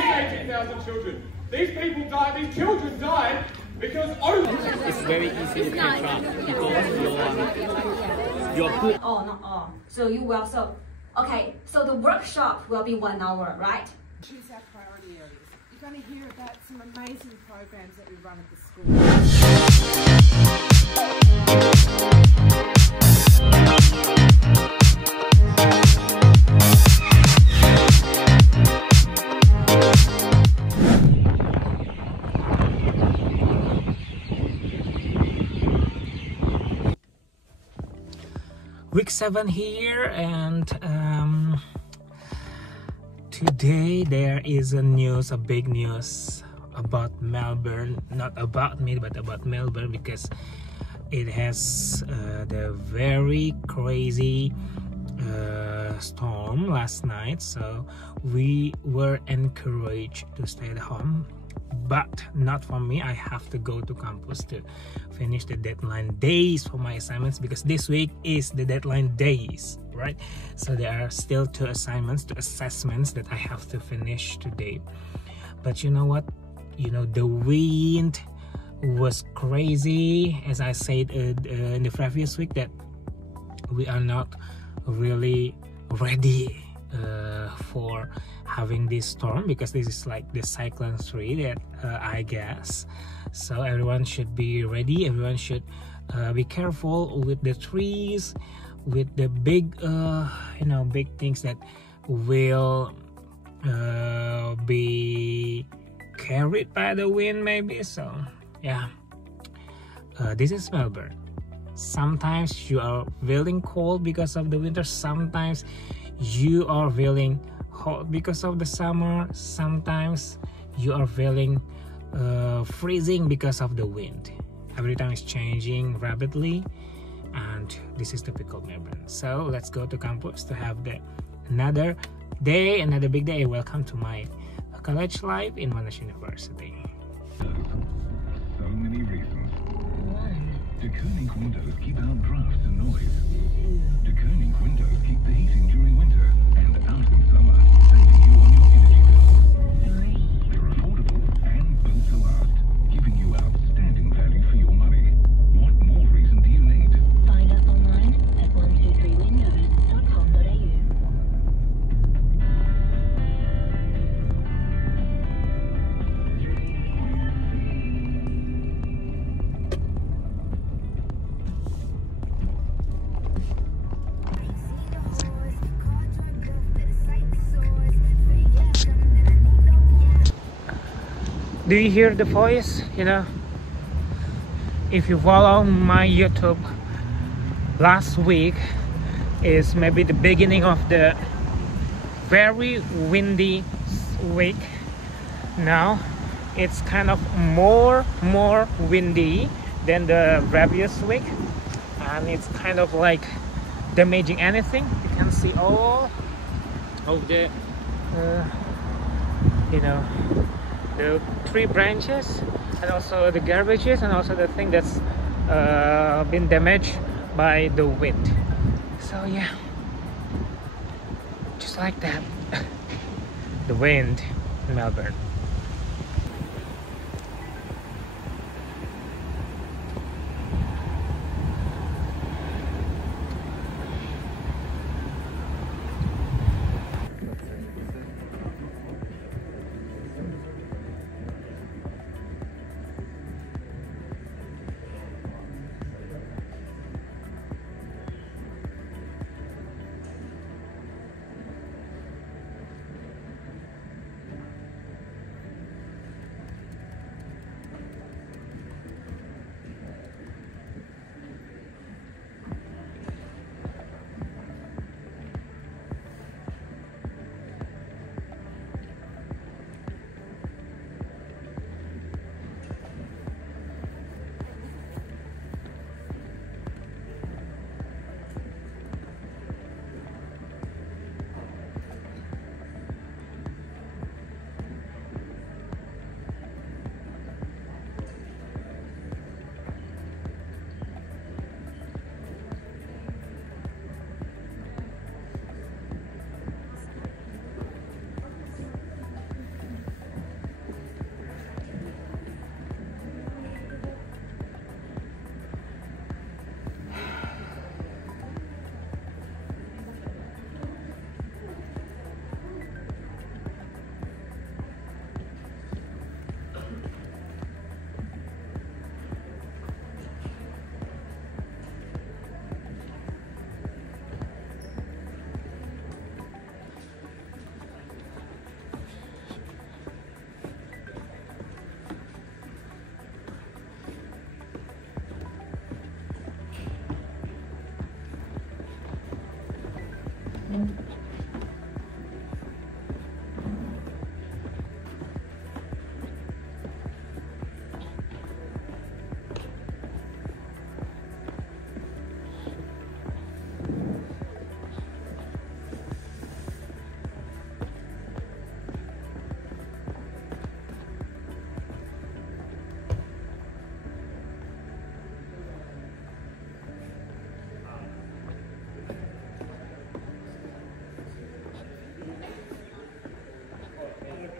least 18,000 children. These people died, these children died because it's very easy to catch up because your food. Oh, not all. So you will, okay, so the workshop will be 1 hour, right? Choose our priority areas. You're going to hear about some amazing programs that we run at the school. Week 7 here, and today there is a big news about Melbourne. Not about me, but about Melbourne, because it has the very crazy storm last night. So we were encouraged to stay at home, but not for me. I have to go to campus to finish the deadline days for my assignments, because this week is the deadline days, right? So there are still 2 assessments that I have to finish today. But you know what, the wind was crazy, as I said in the previous week, that we are not really ready for having this storm, because this is like the cyclone 3 that I guess. So everyone should be ready. Everyone should be careful with the trees, with the big big things that will be carried by the wind, maybe. So yeah, this is Melbourne. Sometimes you are feeling cold because of the winter, sometimes you are feeling hot because of the summer, sometimes you are feeling freezing because of the wind. Every time is changing rapidly, and this is typical Melbourne. So let's go to campus to have another big day. Welcome to my college life in Monash University. So many reasons. Dekerning windows keep out drafts and noise. Dekerning windows keep the heating during winter and out in summer, saving you on your energy bills. They're affordable and built to last, giving you outstanding value for your money. What more reason do you need? Find us online at 123windows.com.au. Do you hear the voice? If you follow my YouTube, last week is maybe the beginning of the very windy week. Now it's kind of more windy than the previous week, and it's kind of like damaging anything. You can see all of the the tree branches, and also the garbages, and also the thing that's been damaged by the wind. So yeah, just like that. The wind in Melbourne.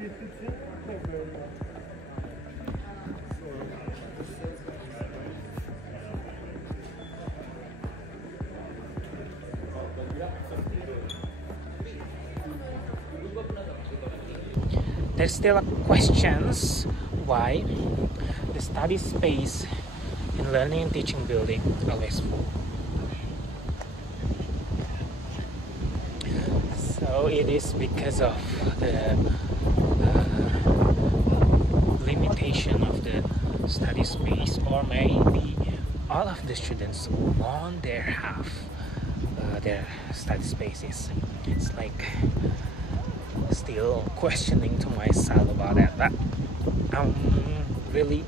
There's still questions why the study space in learning and teaching building is always full. So it is because of the limitation of the study space, or maybe all of the students want their half their study spaces. It's like still questioning to myself about that, but I'm really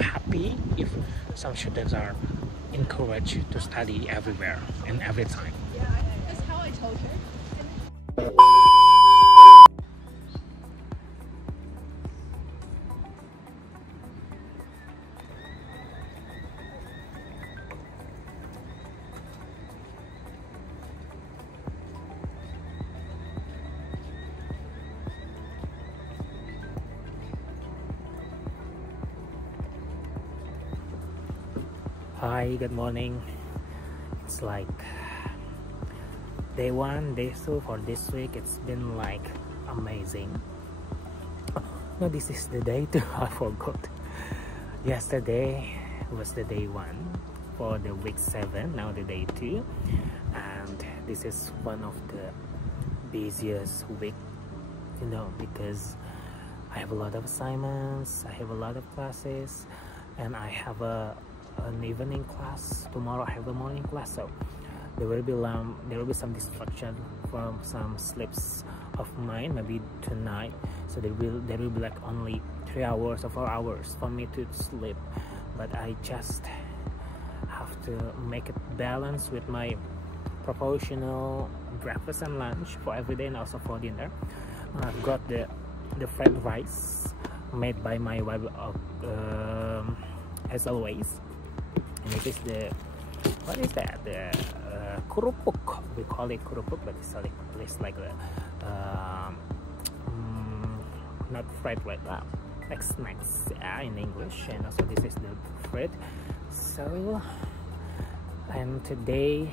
happy if some students are encouraged to study everywhere and every time. Yeah, that's how I told her. Hi, good morning. It's like day 1, day 2 for this week. It's been like amazing. No, this is the day 2. I forgot. Yesterday was the day 1 for the week 7. Now the day 2, and this is one of the busiest week, because I have a lot of assignments, I have a lot of classes, and I have an evening class. Tomorrow I have a morning class, so there will be some distraction from some sleeps of mine, maybe tonight. So there will be like only 3 hours or 4 hours for me to sleep, but I just have to make it balance with my professional breakfast and lunch for every day, and also for dinner. I've got the fried rice made by my wife, as always. And it is the, what is that? The kerupuk. We call it kerupuk, but it's like the not fried rice, like snacks, in English. And also this is the bread. So, and today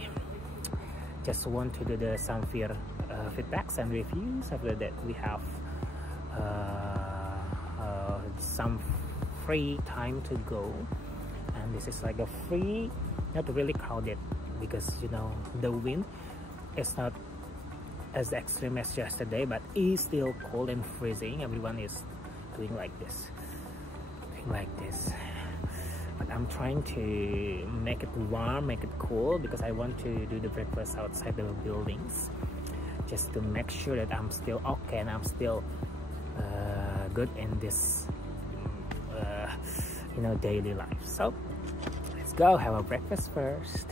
just want to do some feedbacks and reviews. After that we have some free time to go. And this is like a free, not really crowded, because the wind is not as extreme as yesterday, but it's still cold and freezing. Everyone is doing like this, but I'm trying to make it warm, make it cool, because I want to do the breakfast outside the buildings, just to make sure that I'm still okay and I'm still good in this daily life. So let's go have a breakfast first.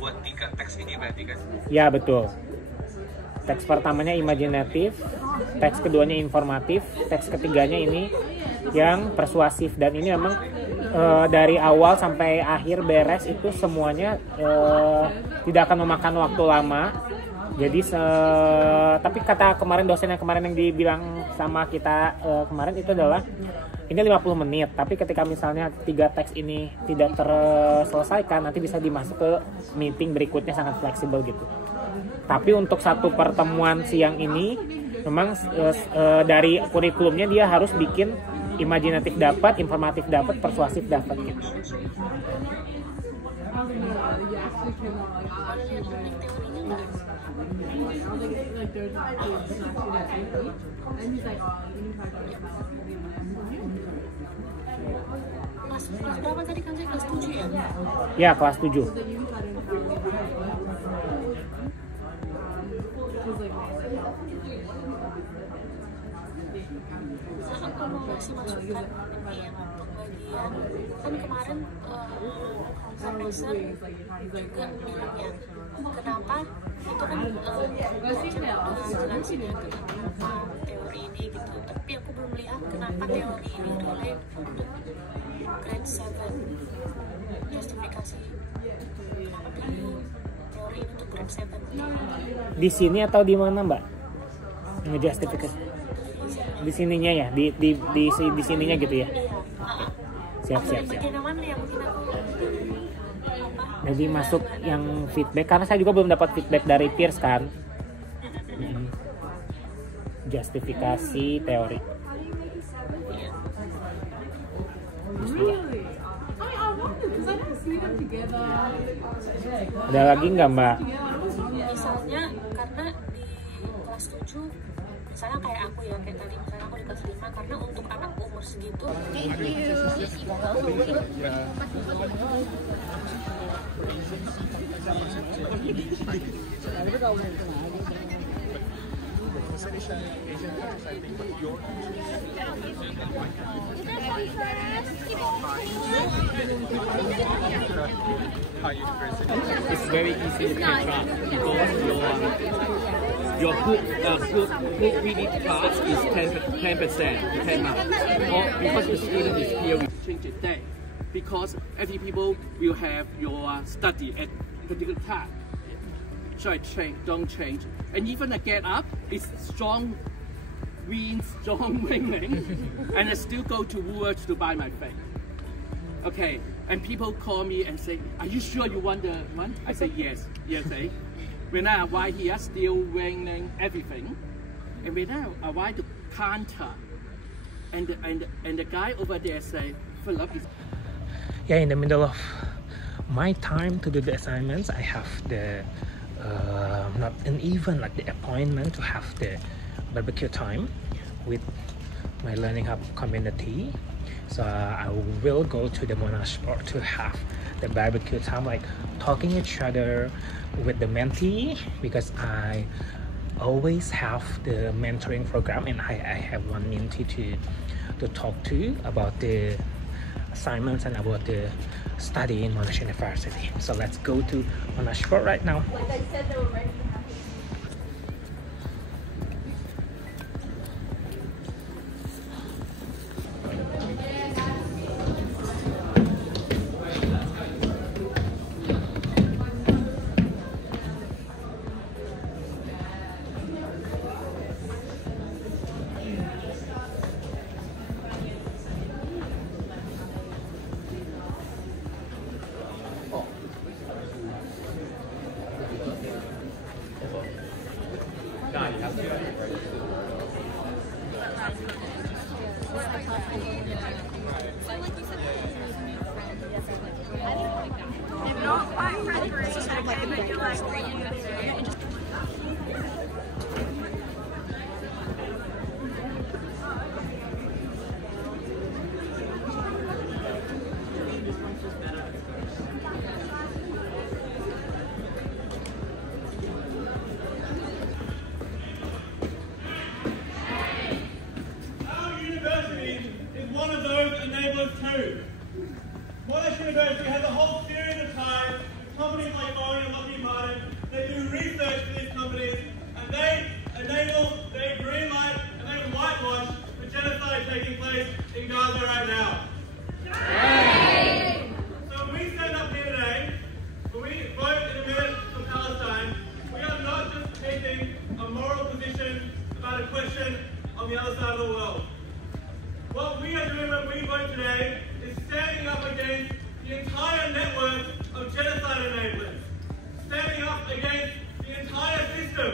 Buat 3 teks ini berarti kan? Ya, betul. Teks pertamanya imajinatif, teks keduanya informatif, teks ketiganya ini yang persuasif. Dan ini memang dari awal sampai akhir beres itu semuanya tidak akan memakan waktu lama. Jadi tapi kata kemarin dosen yang kemarin yang dibilang sama kita kemarin itu adalah ini 50 menit, tapi ketika misalnya 3 teks ini tidak terselesaikan, nanti bisa dimasuk ke meeting berikutnya, sangat fleksibel gitu. Tapi untuk satu pertemuan siang ini, memang dari kurikulumnya dia harus bikin imajinatif dapat, informatif dapat, persuasif dapat gitu. Kelas berapa tadi kan saya kelas 7 ya? Ya, kelas 7. Aku mau masih masukkan ini yang untuk bagian kan kemarin profesor juga bilangnya kenapa itu kan jelasin ya kenapa teori ini gitu, tapi aku belum lihat kenapa teori ini relate untuk grade 7 justifikasi kenapa pilih teori ini untuk grade 7 Di sini atau di mana Mbak? Ngejustifikasi di sininya ya, di sininya gitu ya. Siap. Jadi masuk yang feedback, karena saya juga belum dapat feedback dari peers kan. Justifikasi teori. Ada lagi nggak Mbak? Misalnya karena di kelas 7 misalnya kayak aku ya, kayak tadi misalnya aku di kelas 5 karena untuk anak umur segitu It's very easy to catch up because your book reading class is 10%, 10 marks. Or because the student is here, we change it there. Because every people will have your study at particular time. So I change, don't change. And even I get up, it's strong wind, strong raining, and I still go to Woolworths to buy my thing. Okay, and people call me and say, "Are you sure you want the one?" I say, "Yes, yes." When I arrive here, still raining everything, and when I arrive to counter, and the guy over there say, "Philip is." Yeah, in the middle of my time to do the assignments, I have the not an even like the appointment to have the barbecue time with my learning hub community. So I will go to the Monash to have the barbecue time, like talking each other with the mentee, because I always have the mentoring program and I have one mentee to talk to about the assignments and about the study in Monash University. So let's go to Monash right now. Like I said, they were ready. Monash University has a whole series of ties with companies like Bareng and Lockheed Martin. They do research for these companies, and they enable, they green light, and they whitewash the genocide taking place in Gaza right now. Yay! So when we stand up here today, when we vote in a minute for Palestine, we are not just taking a moral position about a question on the other side of the world. What we are doing when we vote today is standing up against the entire network of genocide enablers, standing up against the entire system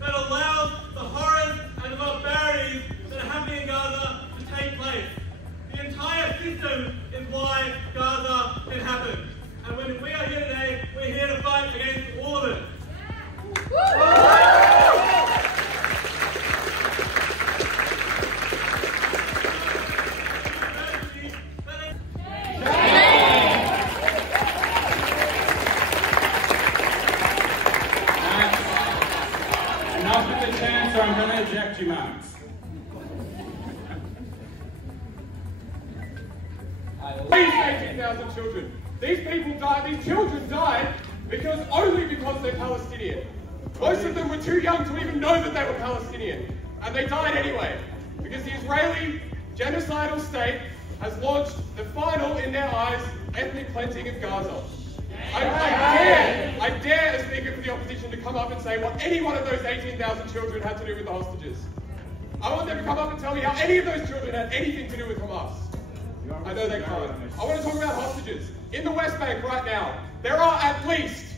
that allows the horrors and the barbarities that are happening in Gaza to take place. catchy moments. These 18,000 children, these children died only because they're Palestinian. Most of them were too young to even know that they were Palestinian, and they died anyway, because the Israeli genocidal state has launched the final, in their eyes, ethnic cleansing of Gaza. I dare a speaker for the opposition to come up and say what any one of those 18,000 children had to do with the hostages. I want them to come up and tell me how any of those children had anything to do with Hamas. I know they can't. I want to talk about hostages. In the West Bank right now, there are at least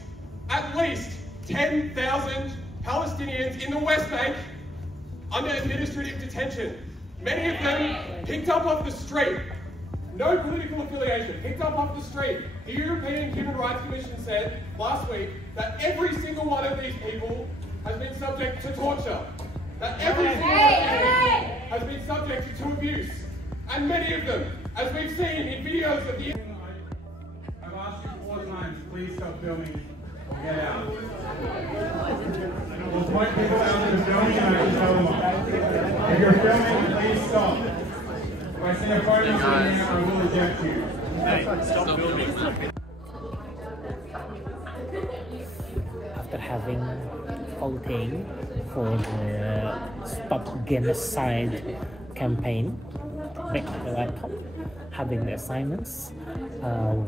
10,000 Palestinians in the West Bank under administrative detention. Many of them picked up off the street. No political affiliation, picked up off the street. The European Human Rights Commission said last week that every single one of these people has been subject to torture. That every single one of them has been subject to abuse. And many of them, as we've seen in videos of the... I've asked you 4 times, please stop filming or get out. We'll point people out to the filming and I can tell them off. If you're filming, please stop. If I see a photo of you, I will eject you. Hey, stop filming. After having voting for the Stop Genocide campaign, back to the laptop, having the assignments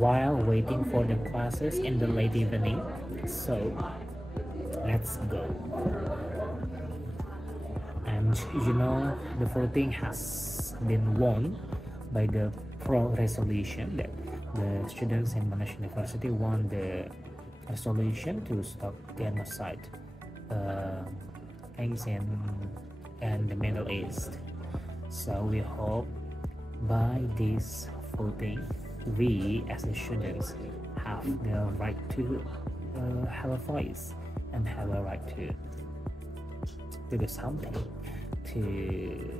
while waiting for the classes in the late evening. So let's go. And you know, the voting has been won by the pro resolution that the students in Monash University won the resolution to stop genocide things in the Middle East. So we hope by this voting, we as the students have the right to have a voice and have a right to do something to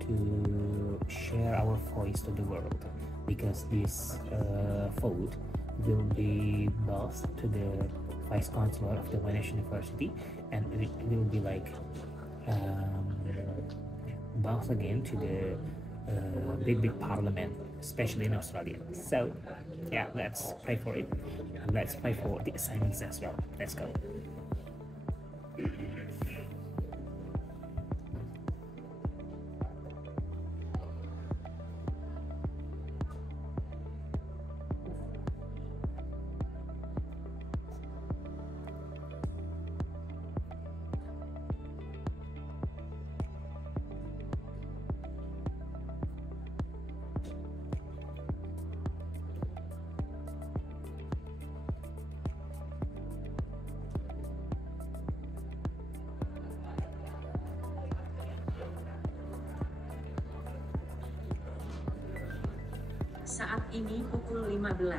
to share our voice to the world, because this vote will be passed to the vice chancellor of the Monash University, and it will be like bounce again to the big parliament, especially in Australia. So yeah, let's pray for it, and let's pray for the assignments as well. Let's go. Saat ini pukul 15.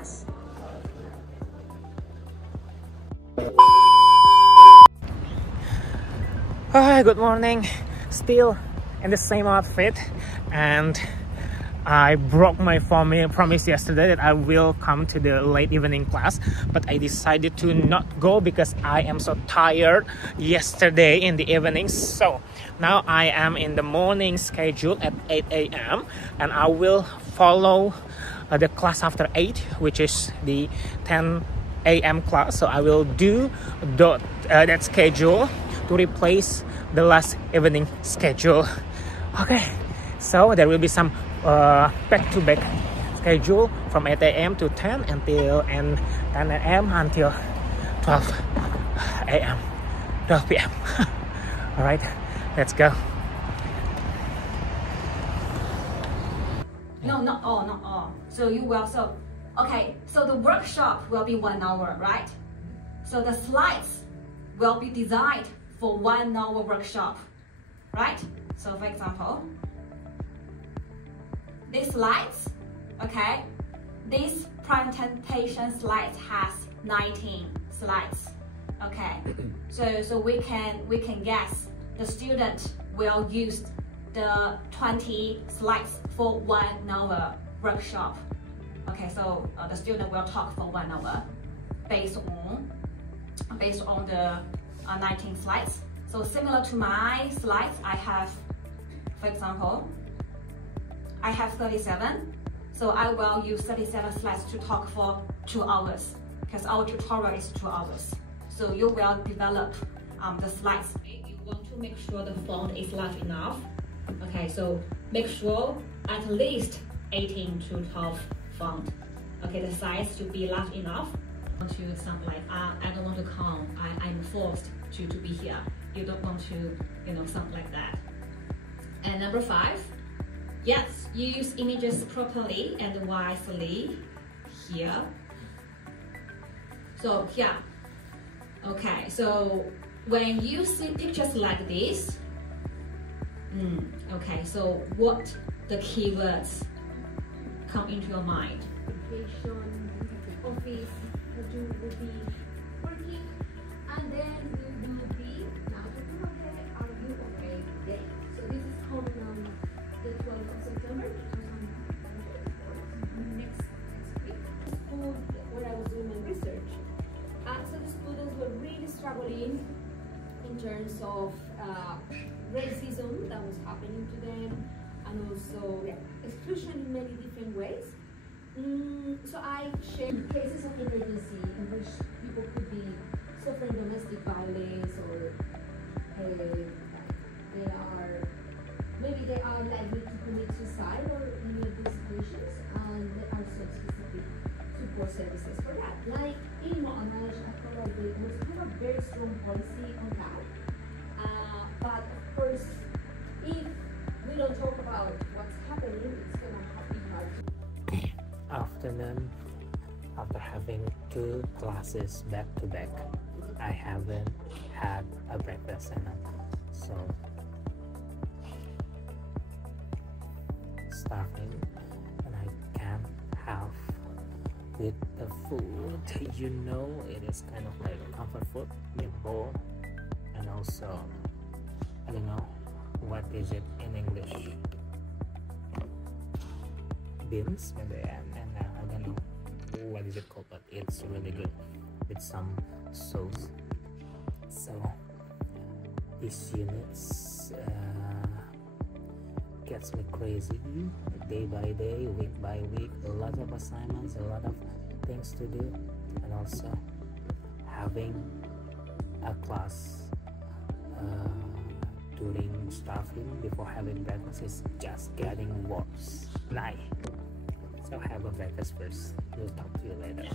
Hi, good morning. Still in the same outfit, and I broke my promise yesterday that I will come to the late evening class, but I decided to not go because I am so tired yesterday in the evening. So now I am in the morning schedule at 8 a.m. and I will follow the class after 8, which is the 10 a.m. class. So I will do that schedule to replace the last evening schedule. Okay, so there will be some back-to-back schedule from 8 a.m. to 10 until 10 a.m. until 12 a.m. 12 p.m. All right, let's go. No, not all, not all. So you will, okay, so the workshop will be 1 hour, right? So the slides will be designed for 1 hour workshop, right? So for example, these slides, okay, this presentation slides has 19 slides, okay. So we can guess the student will use the 20 slides for 1 hour workshop. Okay, so the student will talk for 1 hour based on the 19 slides. So similar to my slides, I have, for example, I have 37. So I will use 37 slides to talk for 2 hours because our tutorial is 2 hours. So you will develop the slides. You want to make sure the font is large enough. Okay, so make sure at least 18 to 12 font. Okay, the size should be large enough. To sound like I don't want to come. I'm forced to be here. You don't want to, sound like that. And number 5, yes, use images properly and wisely here. So yeah, okay. So when you see pictures like this, okay. So what the keywords come into your mind? Education, office. Do will be working, and then we will be now to do okay, are you okay day. So this is coming on the 12th of September 2024, next week. School where I was doing my research. So the students were really struggling in terms of racism that was happening to them, and also exclusion in many different ways. So I shared cases of emergency in which people could be suffering domestic violence, or they are likely to commit suicide or any of these situations, and there are some specific support services for that. Like in Monash, I feel like they also have a very strong policy on that. But of course, if we don't talk about what's happening, it's gonna be hard to. Afternoon, after having 2 classes back to back, I haven't had a breakfast so starving, and I can't have with the food. It is kind of like comfort food, meatball, and also I don't know what is it in English. Beans maybe, and I don't know what is it called, but it's really good with some sauce. So these units gets me crazy day by day, week by week. A lot of assignments, a lot of things to do, and also having a class during staffing before having breakfast is just getting worse. So have a breakfast first. We'll talk to you later.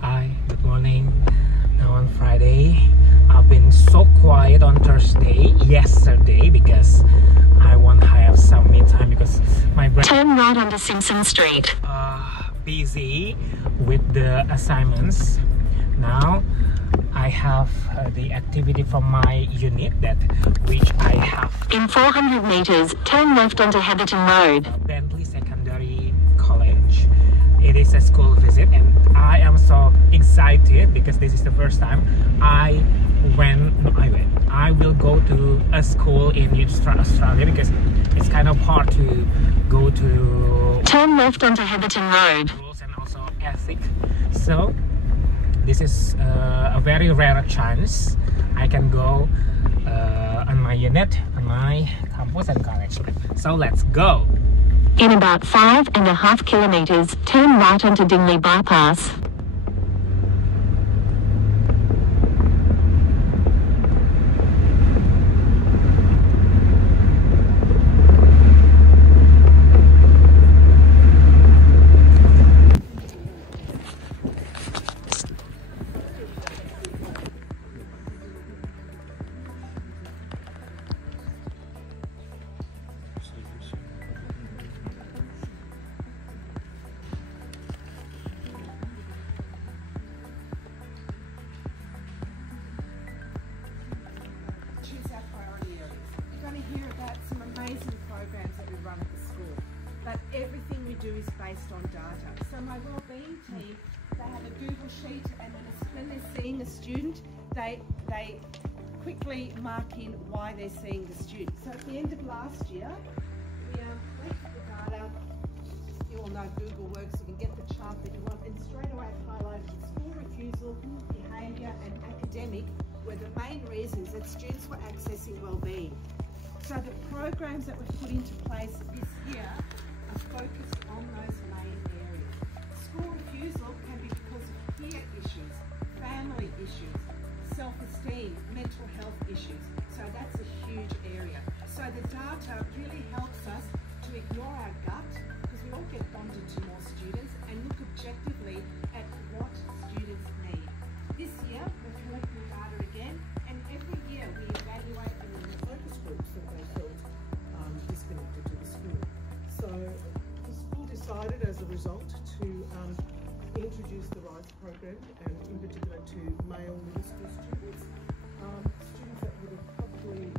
Hi, good morning. Now on Friday, I've been so quiet on Thursday, yesterday, because I want to have some me time because my brain turn right onto Simpson Street. Busy with the assignments. Now I have the activity from my unit which I have. In 400 meters, turn left onto Heatherton Road. Bentley Secondary College. It is a school visit, and I am so excited because this is the first time I will go to a school in Australia, because it's kind of hard to go to. Turn left onto Heatherton Road. Rules and also ethics. So this is a very rare chance I can go on my unit, on my campus and college. So let's go. In about 5.5 kilometers, turn right onto Dingley Bypass. programs that we run at the school, but everything we do is based on data. So my wellbeing team, they have a Google sheet, and when they're seeing a student, they quickly mark in why they're seeing the student. So at the end of last year, we collected the data. You all know Google works, you can get the chart that you want, and straight away it highlighted school refusal, behaviour and academic were the main reasons that students were accessing wellbeing. So the programs that we've put into place this year are focused on those main areas. School refusal can be because of peer issues, family issues, self-esteem, mental health issues. So that's a huge area. So the data really helps us to ignore our gut, because we all get bonded to more students, and look objectively at what students need. This year we're collecting data again, and every year we evaluate and in the focus groups that they felt disconnected to the school. So the school decided as a result to introduce the RISE program, and in particular to male middle school students. Students that would have probably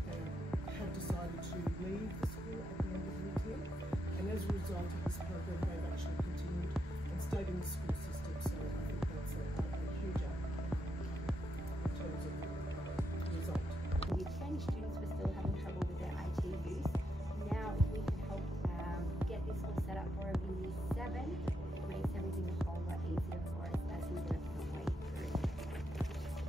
have decided to leave the school at the end of year 10, and as a result of this program they've actually continued and stayed in the school system. So I think that's a huge outcome in terms of the result. Year 10 students were still having trouble with their IT use. Now if we can help get this all set up for them in year 7, it makes everything a whole lot easier for us as we work our way through.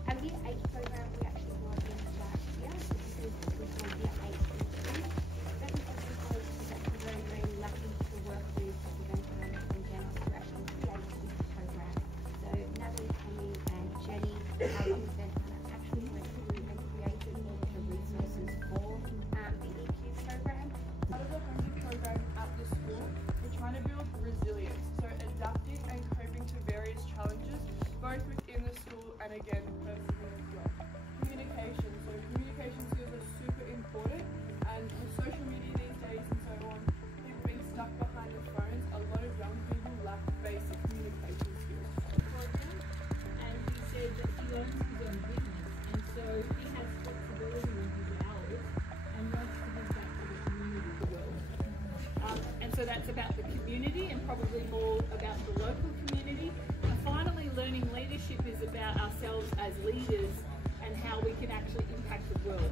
Our year 8 program we actually brought in last year. This is we call year 8 students. That is actually college students are very, very lucky to work with Kebersamaan and Jen to actually create this program. So Natalie, Tammy and Jenny, our Kebersamaan actually went through and created all of the resources for the EQ program. Out of the homely program at the school, we're trying to build resilience, so adapting and coping to various challenges, both within the school and again personally as well. Communication, so communication skills are super important, and with social media these days and so on, people being stuck behind the phones, a lot of young people lack basic communication skills. And he said that he owns his own business, and so he has flexibility in his hours and wants to give back to the community as well. And so that's about the community and probably more about the local community. And finally, learning leadership is about ourselves as leaders and how we can actually impact the world.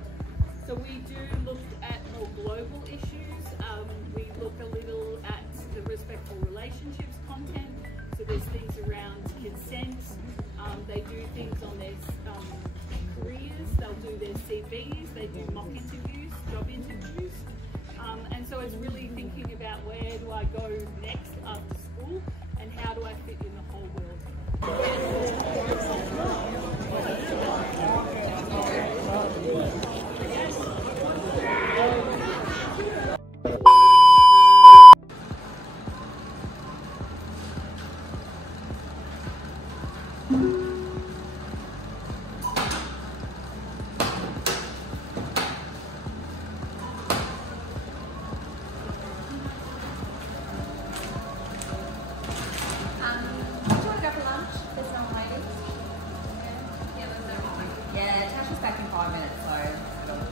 So we do look at more global issues. We look a little at the respectful relationships content. So there's things around consent. They do things on their careers. They'll do their CVs. They do mock interviews, job interviews. And so it's really thinking about where do I go next after school and how do I fit in the whole world. Yeah, Tasha's back in 5 minutes, so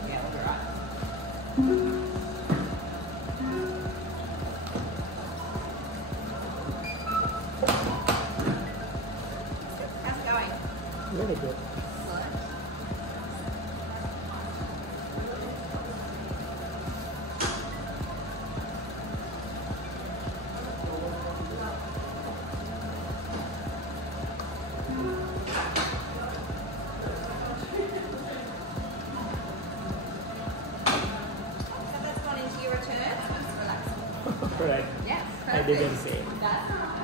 yeah, we'll be right. How's it going? Really good. Correct. Yes. I didn't say it. That's